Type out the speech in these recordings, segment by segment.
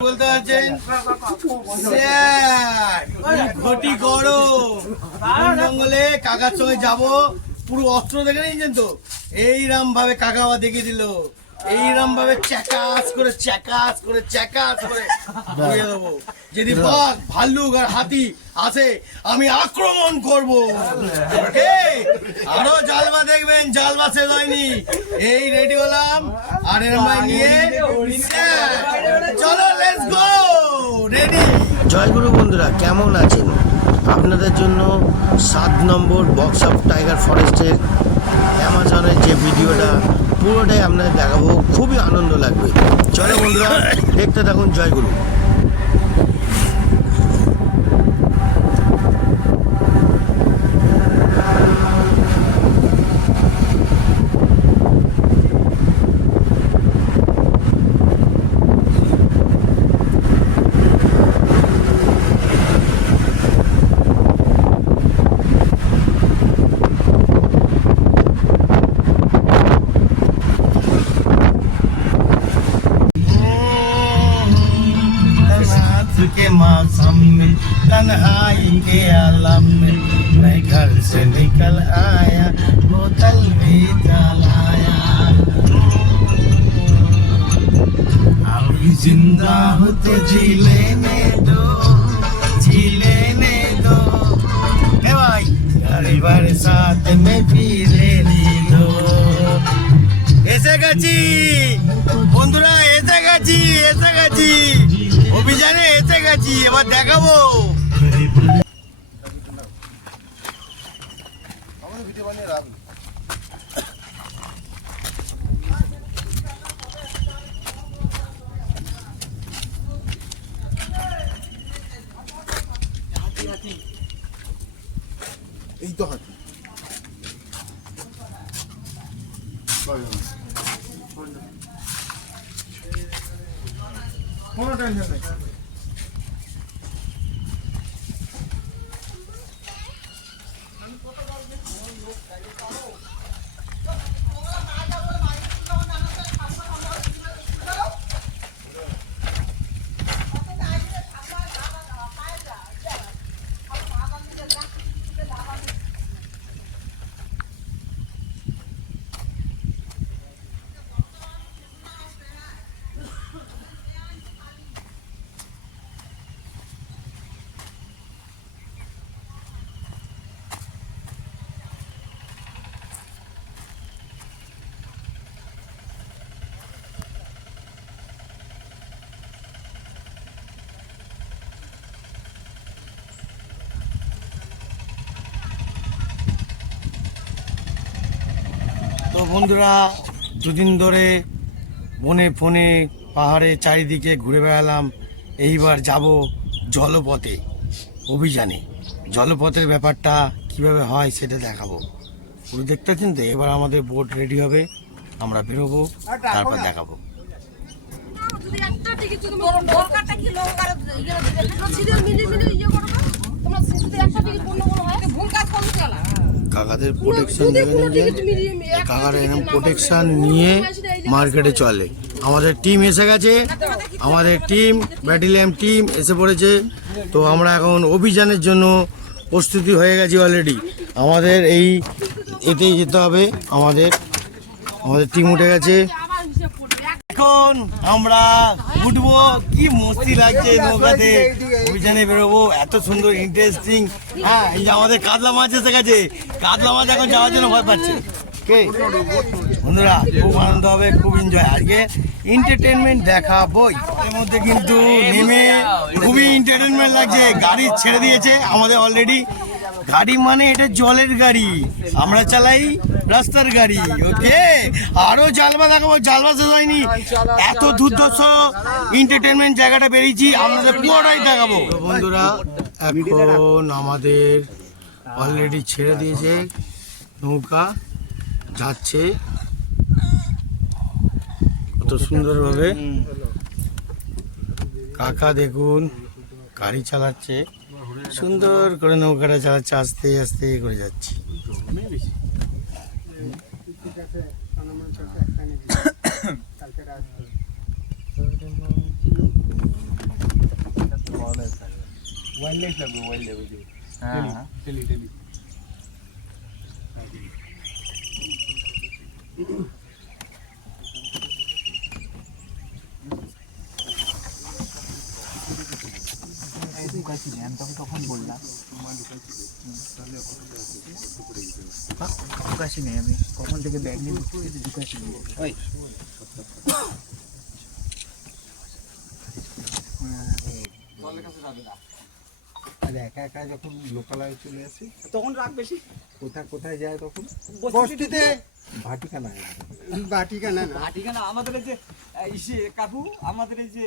বলতে আছেন ঘটি জঙ্গলে যাব। পুরো অস্ত্র দেখে নিয়েছেন তো? এইরাম ভাবে কাকা দেখে দিল। এইরাম ভাবে চ্যাকাস করে চ্যাকাস করে চ্যাকাস করে ধরে দেবো। যদি বাঘ ভাল্লুক আর হাতি আসে আমি আক্রমণ করব? আরও জালবা দেখবেন জালবা শেষ হয়নি। এই রেডি হলাম। আর ভাই নিয়ে চলো লেটস গো রেডি জয়গুরু বন্ধুরা কেমন আছেন? আপনাদের জন্য সাত নম্বর বক্স অফ টাইগার ফরেস্টের অ্যামাজনের যে ভিডিওটা পুরোটাই আপনাদের দেখাবো। খুবই আনন্দ লাগবে। চলো বন্ধুরা দেখতে থাকুন জয়গুরু। के मौसम में तन्हाई के आलम में मैं घर से निकल आया, बोतल भी जलाया। अभी ज़िंदा हो तो जी लेने दो, जी लेने दो। भाई अरे बरसात में भी लेने दो এসে গেছি। বন্ধুরা, এসে গেছি এসে গেছি। অভিযানে এসে গেছি, এবার দেখাবো। এই তো হাতি। কোনো টেনশন নেই। তো বন্ধুরা, দুদিন ধরে বনে ফোনে পাহাড়ে চারিদিকে ঘুরে বেড়ালাম। এইবার যাব জলপথে, অভিযানে। জলপথের ব্যাপারটা কীভাবে হয় সেটা দেখাবো। পুরো দেখতে পাচ্ছেন তো এবার আমাদের বোট রেডি হবে। আমরা বেরোবো, তারপর দেখাবো। দরকারটা কি? তোমরা যদি একটা টিকিট হয় ভুল কাজ কাকাদের প্রোটেকশন যে কাকার এরকম প্রোটেকশন নিয়ে মার্কেটে চলে। আমাদের টিম এসে গেছে। আমাদের টিম ব্যাটালিয়ান টিম এসে পড়েছে। তো আমরা এখন অভিযানের জন্য প্রস্তুতি হয়ে গেছি অলরেডি আমাদের এই এতেই যেতে হবে। আমাদের আমাদের টিম উঠে গেছে। এখন আমরা উঠবো। কি মস্তি লাগছে নৌকাতে? অভিযানে বেরোবো, এত সুন্দর ইন্টারেস্টিং হ্যাঁ এই যে আমাদের কাতলা মাছ এসে গেছে। কাতলা মাছ এখন যাওয়ার জন্য ভয় পাচ্ছে। কে? বন্ধুরা, খুব আনন্দ হবে, খুব এনজয় আজকে এন্টারটেনমেন্ট দেখাবোই। এর মধ্যে কিন্তু নেমে খুবই এন্টারটেনমেন্ট লাগছে। গাড়ি ছেড়ে দিয়েছে আমাদের অলরেডি গাড়ি মানে এটা জলের গাড়ি। আমরা চালাই রাস্তার গাড়ি ওকে আরও জালবা দেখাবো, জালবা শেষ এত দুর্দর্শ এন্টারটেনমেন্ট জায়গাটা বেরিয়েছি, আপনাদের পুরোটাই দেখাবো। বন্ধুরা, এখন আমাদের অলরেডি ছেড়ে দিয়েছে, নৌকা যাচ্ছে। কত সুন্দরভাবে। কাকা দেখুন, গাড়ি চালাচ্ছে। সুন্দর করে নৌকাটা চালাচ্ছে আস্তে আস্তে করে যাচ্ছি। হ্যাঁ, হ্যাঁ। আমি তখন তখন বললাম। ঢুকাইছি নি আমি কখন থেকে ব্যাগ নিয়ে ঢুকেছি ওই। আর একা একা যখন লোকালয়ে চলে আসি তখন রাগ বেশি। কোথায় কোথায় যায় তখন? বস্তিতে। ভাটিকা না। বাটিকা না আমাদের যে ইসে কাকু আমাদের এই যে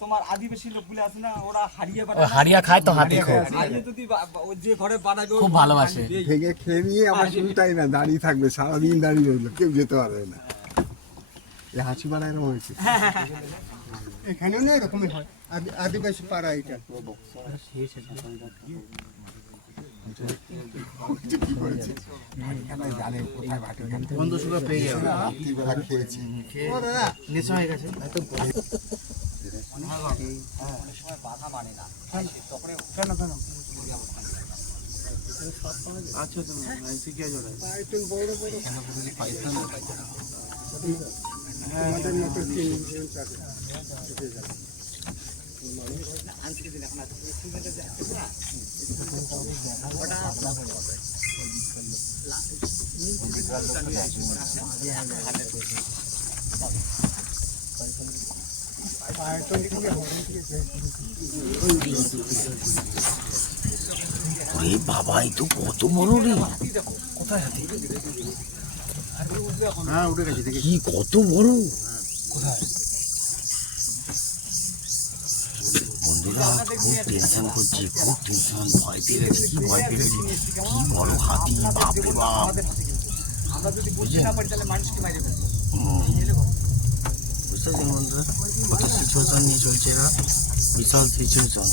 তোমার আদিবাসী লোকগুলো আছে না ওরা হারিয়ে বানায় না? হারিয়া খায় তো হাতি খো হারিয়ে যদি যে ঘরে বানাবে খুব ভালোবাসে। ভেঙে খেয়ে নিয়ে আবার শুধু তাই না দাঁড়িয়ে থাকবে সারাদিন দাঁড়িয়ে রইল কেউ যেতে পারবে না। এই হাসি বাড়া এরকম হয়েছে। এখানেও না এরকমই হয় আদিবাসী পাড়া এটা। বন্ধু সুখা পেয়ে গেল। খেয়েছি। নেশা হয়ে গেছে। আচ্ছা তুমি আমাদের মতো তিনজন পাইথন থেকে হরিণ থেকে ওরে বাবা এই তো কত বড় রে। হ্যাঁ উঠে গেছি কি কত বড়। বন্ধুরা খুব টেনশন করছি খুব টেনশন ভয় পেয়ে গেছি কি ভয় পেয়ে গেছি কি বড় হাতি বাপরে বাপ। আমরা যদি বুঝতে না পারি তাহলে মানুষকে মারি ফেলবে। হুম। বুঝতে পারছেন বন্ধুরা কত সিচুয়েশন নিয়ে চলছে এরা বিশাল সিচুয়েশন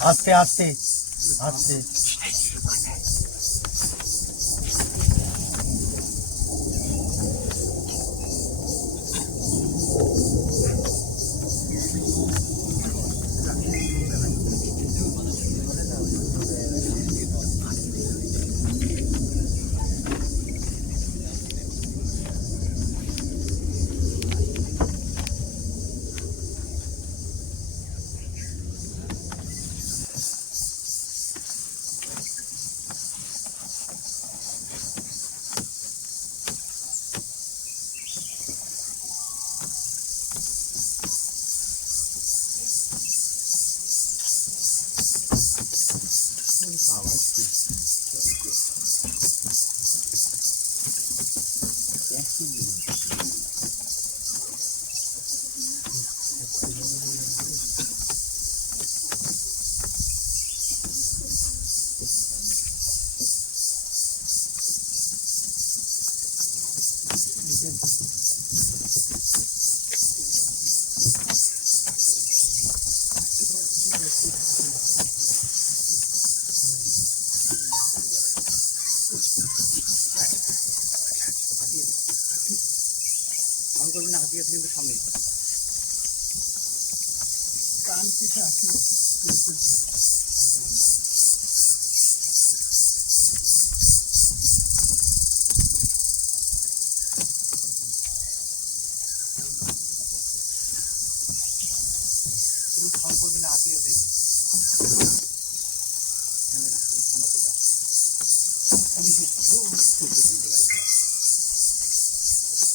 আস্তে আস্তে আস্তে করবেন না হাতিয়ে কিন্তু সামনে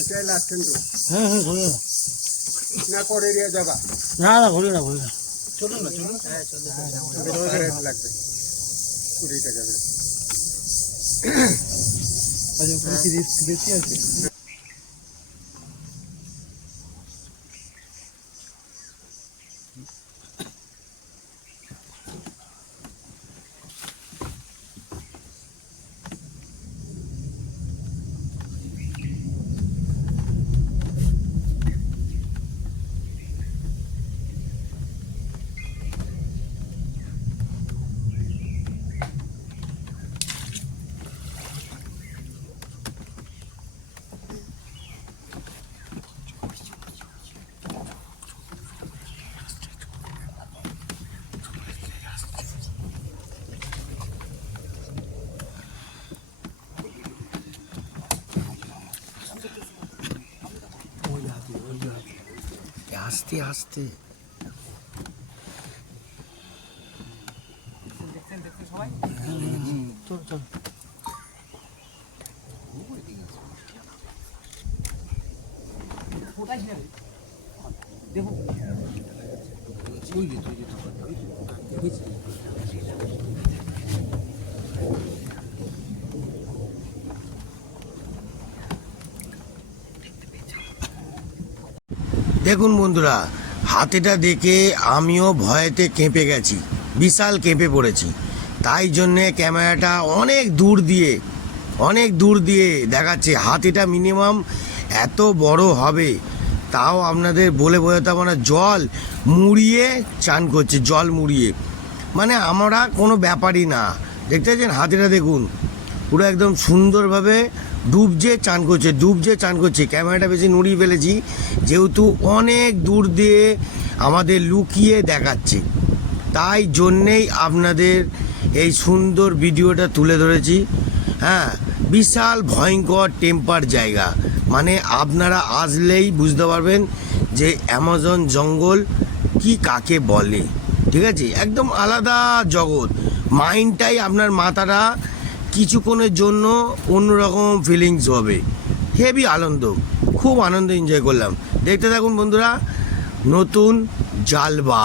এটাই লাস্ট কিন্তু হ্যাঁ হ্যাঁ ঘুরে না না পরে এরিয়া যাবা না না ঘুরে না চলুন হ্যাঁ লাগবে। কুড়ি টাকা করে। বেশি আছে? আস্তে আস্তে দেখুন বন্ধুরা, হাতেটা দেখে আমিও ভয়েতে কেঁপে গেছি, বিশাল কেঁপে পড়েছি। তাই জন্যে ক্যামেরাটা অনেক দূর দিয়ে, অনেক দূর দিয়ে দেখাচ্ছে, হাতিটা মিনিমাম এত বড় হবে, তাও আপনাদের বলে বোঝাতে পারব না, জল মুড়িয়ে চান করছে, জল মুড়িয়ে। মানে আমরা কোনো ব্যাপারই না, দেখতে পাচ্ছেন হাতিটা দেখুন, পুরো একদম সুন্দরভাবে ডুবজে চান করছে ডুবজে চান করছে। ক্যামেরাটা বেশি নুড়িয়ে ফেলেছি, যেহেতু অনেক দূর দিয়ে আমাদের লুকিয়ে দেখাচ্ছে। তাই জন্যেই আপনাদের এই সুন্দর ভিডিওটা তুলে ধরেছি। হ্যাঁ বিশাল ভয়ঙ্কর টেম্পার জায়গা। মানে আপনারা আসলেই বুঝতে পারবেন যে অ্যামাজন জঙ্গল কি কাকে বলে। ঠিক আছে? একদম আলাদা জগৎ। মাইন্ডটাই আপনার মাথাটা কিছুক্ষণের জন্য অন্যরকম ফিলিংস হবে। হেভি আনন্দ, খুব আনন্দ এনজয় করলাম। দেখতে থাকুন বন্ধুরা, নতুন জালবা।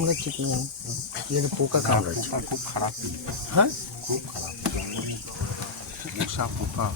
হচ্ছে কোনো এর পোকা কামড়াচ্ছে খুব খারাপ হ্যাঁ খুব খারাপ মশা পোকা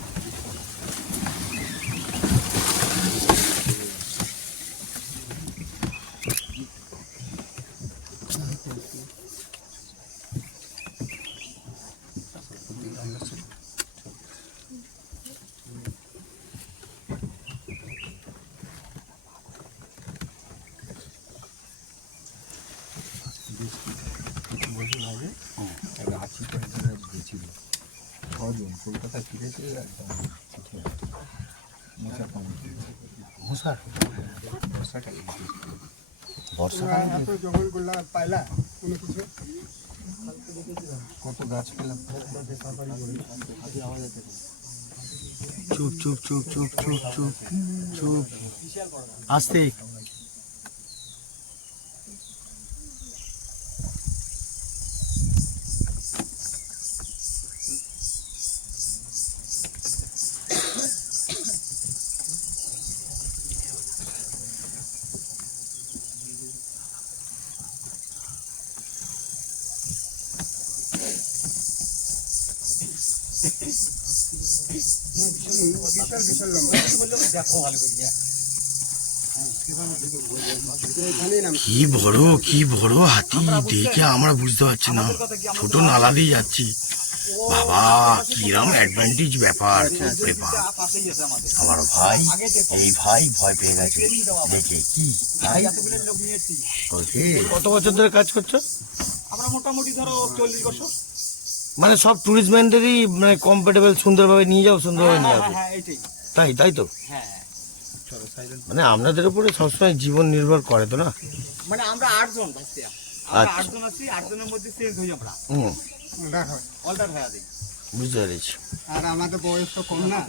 কলকাতা ফিরেছে একদম মশা কম তোমরা এত জঙ্গলগুলা পাইলা কোনো কিছু? কত গাছ পেলাম? চুপ চুপ চুপ চুপ চুপ চুপ চুপ আস্তে কি বড় কি বড় হাতি দেখে আমরা বুঝতে পারছি না। ছোট নালা দিয়ে যাচ্ছি। বাবা কিরম অ্যাডভান্টেজ ব্যাপার বাপরে বাপ। আমার ভাই এই ভাই ভয় পেয়ে গেছে। দেখে কি? ভাই? কত বছর ধরে কাজ করছ? আমরা মোটামুটি ধরো চল্লিশ বছর। মানে সব ট্যুরিস্টমেন্টেরই মানে কমফোর্টেবল সুন্দরভাবে নিয়ে যাও সুন্দরভাবে নিয়ে হ্যাঁ আসো। হ্যাঁ এইটাই তাই তাই তো? হ্যাঁ মানে আপনাদের উপরে সবসময় জীবন নির্ভর করে তো না? মানে আমরা আটজন আচ্ছা। আটজন আছি আটজনের মধ্যে চেঞ্জ হই আমরা। হুম। অর্ডার হয় অল্টার হয়ে দিই বুঝতে পেরেছি। আর আমাদের বয়স তো কম না।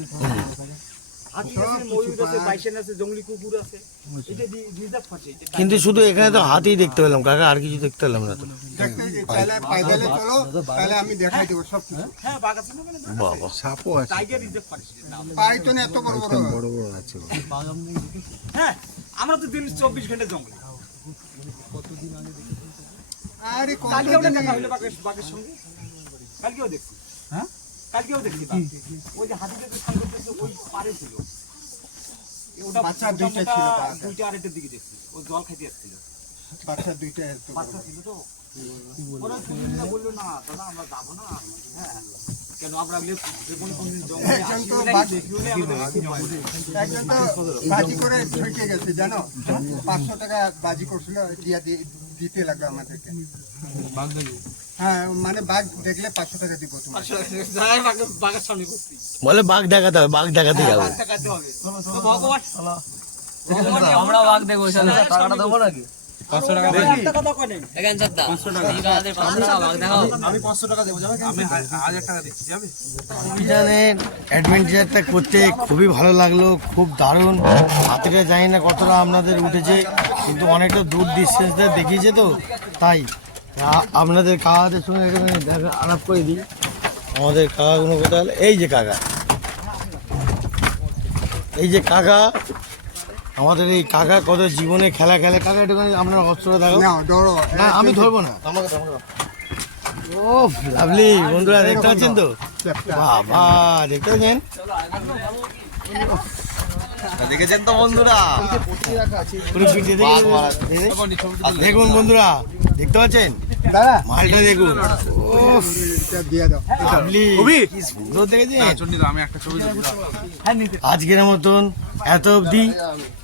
হাতি আছে ময়ূর আছে বাইসেন আছে জঙ্গলি কুকুর আছে। এটা রিজার্ভ করছে এটা কিন্তু শুধু এখানে তো হাতিই দেখতে পেলাম কাকা আর কিছু দেখতে পেলাম না তো। দেখতে যে তাহলে পাইদালে চলো তাহলে আমি দেখাই দেবো সব কিছু। হ্যাঁ বাঘ আছে না মানে বাবা। সাপও আছে। টাইগার রিজার্ভ করছে পাই তো না এত বড় বড়। বড় বড় আছে। হ্যাঁ আমরা তো দিন চব্বিশ ঘণ্টা জঙ্গলে। আরে কত কালকে ওটা দিন দেখা হইল বাঘের বাঘের সঙ্গে। কালকেও দেখছি। হ্যাঁ? কালকেও দেখছি ওই যে করতেছে ওই পারে ছিল। ওটা বাচ্চা দুইটা ছিল দুইটা আড়াইটার দিকে দেখছি। ও জল খাইতে আসছিল বাচ্চা দুইটা বাচ্চা ছিল তো। ওরা বলল? না দাদা আমরা যাব না। হ্যাঁ। কেন আমরা যে কোনো কোনো জঙ্গলে আসি তো বলে বাঘ- দেখি বলে আমাদের দেখি জঙ্গলে। একজন তো বাজি করে ঠকে গেছে জানো? পাঁচশো টাকা বাজি করছিল দিয়া দিতে লাগবে আমাদেরকে। হ্যাঁ মানে বাঘ দেখলে পাঁচশো টাকা দিব তোমার বাঘের- বাঘের সামনে বসছি। বলে বাঘ দেখাতে হবে বাঘ দেখাতে যাব। তো ভগবান আমরা বাঘ দেখব টাকাটা দেবো নাকি? অ্যাডভেঞ্চারটা করতে খুবই ভালো লাগল খুব দারুণ। হাতিটা জানি না কতটা আপনাদের উঠেছে কিন্তু অনেকটা দূর ডিস্টেন্সটা দেখিয়েছে তো তাই। আপনাদের কাকাদের সঙ্গে এখানে দেখা আলাপ করে দিই। আমাদের কাকাগুলো কোথায়? হলো? এই যে কাকা। এই যে কাকা। আমাদের এই কাকা কত জীবনে খেলা খেলে। কাকা একটুখানি আপনার অস্ত্র দেখো না আমি ধরবো না। ও লাভলি বন্ধুরা দেখতে পাচ্ছেন তো? বাবা দেখতে পাচ্ছেন? দেখেছেন তো বন্ধুরা? দেখুন বন্ধুরা দেখতে পাচ্ছেন? দাদা। মালটা দেখুন সুন্দর দেখেছেন? আজকের মতন এত অবধি।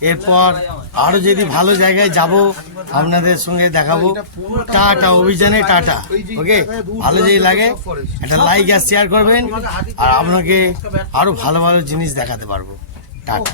এরপর আরও যদি ভালো জায়গায় যাব আপনাদের সঙ্গে দেখাবো। টাটা অভিযানে টাটা। ওকে? ভালো যদি লাগে একটা লাইক আর শেয়ার করবেন। আর আপনাকে আরও ভালো ভালো জিনিস দেখাতে পারব। টাটা।